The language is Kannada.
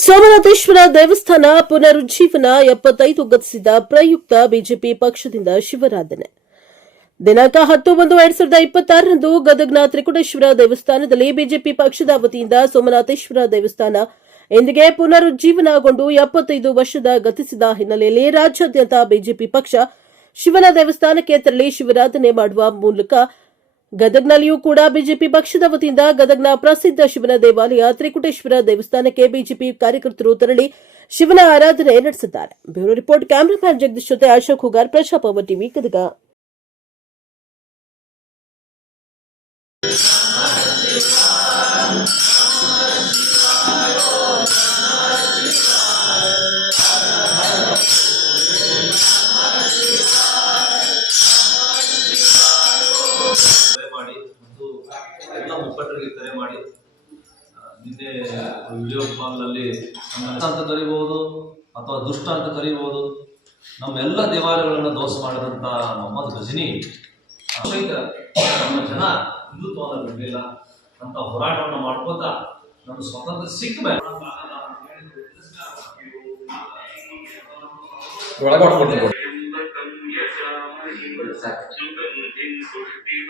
ಸೋಮನಾಥೇಶ್ವರ ದೇವಸ್ಥಾನ ಪುನರುಜ್ಜೀವನ ಎಪ್ಪತ್ತೈದು ಗತಿಸಿದ ಪ್ರಯುಕ್ತ ಬಿಜೆಪಿ ಪಕ್ಷದಿಂದ ಶಿವರಾಧನೆ. ದಿನಾಂಕ ಹತ್ತು ಒಂದು ಎರಡ್ ಸಾವಿರದ ಇಪ್ಪತ್ತಾರರಂದು ಗದಗ್ನ ತ್ರಿಕುಟೇಶ್ವರ ದೇವಸ್ಥಾನದಲ್ಲಿ ಬಿಜೆಪಿ ಪಕ್ಷದ ವತಿಯಿಂದ ಸೋಮನಾಥೇಶ್ವರ ದೇವಸ್ಥಾನ ಇಂದಿಗೆ ಪುನರುಜ್ಜೀವನಗೊಂಡು ಎಪ್ಪತ್ತೈದು ವರ್ಷದ ಗತಿಸಿದ ಹಿನ್ನೆಲೆಯಲ್ಲಿ ರಾಜ್ಯಾದ್ಯಂತ ಬಿಜೆಪಿ ಪಕ್ಷ ಶಿವನ ದೇವಸ್ಥಾನಕ್ಕೆ ತೆರಳಿ ಶಿವರಾಧನೆ ಮಾಡುವ ಮೂಲಕ ಗದಗ್ನಲ್ಲಿಯೂ ಕೂಡ ಬಿಜೆಪಿ ಪಕ್ಷದ ವತಿಯಿಂದ ಗದಗ್ನ ಪ್ರಸಿದ್ಧ ಶಿವನ ದೇವಾಲಯ ತ್ರಿಕುಟೇಶ್ವರ ದೇವಸ್ಥಾನಕ್ಕೆ ಬಿಜೆಪಿ ಕಾರ್ಯಕರ್ತರು ತೆರಳಿ ಶಿವನ ಆರಾಧನೆ ನಡೆಸಿದ್ದಾರೆ. ಬ್ಯೂರೋ ರಿಪೋರ್ಟ್ ಕ್ಯಾಮರಾಮ್ಯಾನ್ ಜಗದೀಶ್ ಜೊತೆ ಅಶೋಕ್ ಹುಗಾರ್ ಪ್ರಜಾಪವ ಟಿವಿ, ಗದಗ. ಮುಖಂಡರಿಗೆ ಕರೆ ಮಾಡಿ ನಿನ್ನೆ ವಿಡಿಯೋ ಕಾಲ್ನಲ್ಲಿ ಅಂತ ಕರಿಬಹುದು ಅಥವಾ ದುಷ್ಟ ಅಂತ ಕರಿಬಹುದು ನಮ್ಮೆಲ್ಲ ದೇವಾಲಯಗಳನ್ನು ಧ್ವಂಸ ಮಾಡಿದಂಥ ಮೊಹಮ್ಮದ್ ಗಜನಿ ನಮ್ಮ ಜನ ಹಿಂದುತ್ವವನ್ನು ಬಿಡಲಿಲ್ಲ ಅಂತ ಹೋರಾಟವನ್ನು ಮಾಡ್ಕೋತಾ ನಮ್ಮ ಸ್ವತಂತ್ರ ಸಿಕ್ಕ ಮೇಲೆ